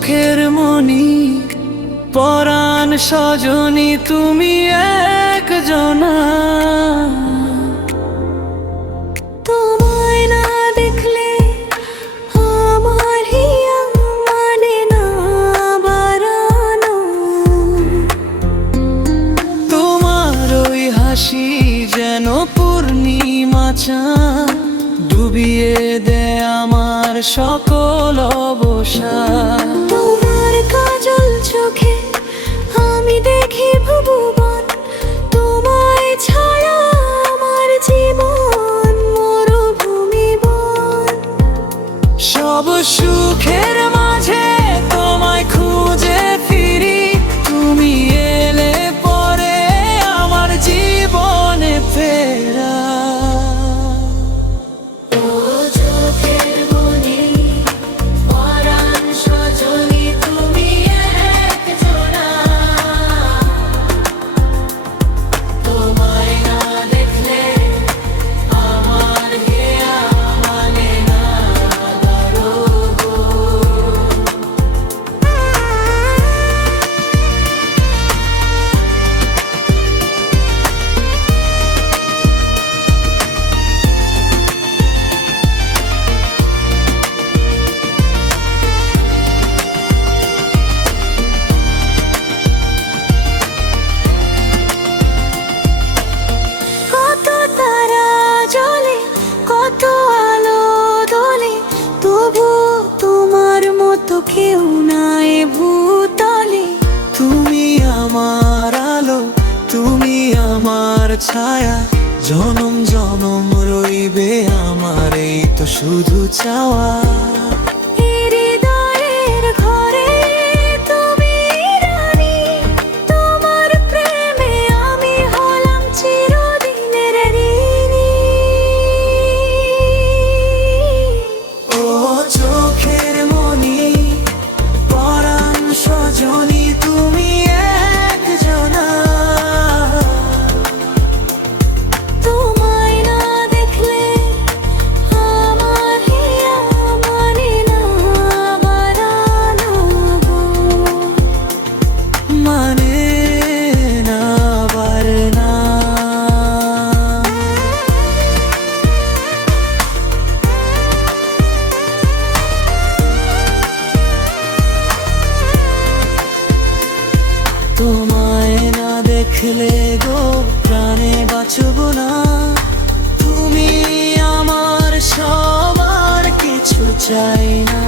চোখের মনি পরাণ সজনী তুমি একজনা। তোমায় না দেখলে আমার হিয়া মানে না বাড়ানো। তোমার ওই হাসি যেন পূর্ণিমা চাঁদ, ডুবিয়ে দেয় আমার সকল অবসাদ। তোমার কাজল চোখে আমি দেখি ভুবন, তোমায় ছাড়া আমার জীবন মরুভূমি বন। সব সুখের মাঝে তোমায় খুঁজে ফিরি, তুমি এলে পরে আমার জীবনে ফেরা। কেউ নাই ভূতলে। তুমি আমার আলো, তুমি আমার ছায়া, জনম জনম রইবে আমার এই তো শুধু চাওয়া। হৃদয়ের ঘরে তুমি রানী, তোমার প্রেমে আমি হলাম চিরদিনের ঋণী। ও চোখের মনি পরাণ সজনী তুমি একজনা। তোমায় না দেখলে আমার হিয়া মানে না বাড়ানো। মানে না বারনা। তোমায় না দেখলে গো প্রাণে বাঁচব না। তুমি আমার সবার কিছু চাই না।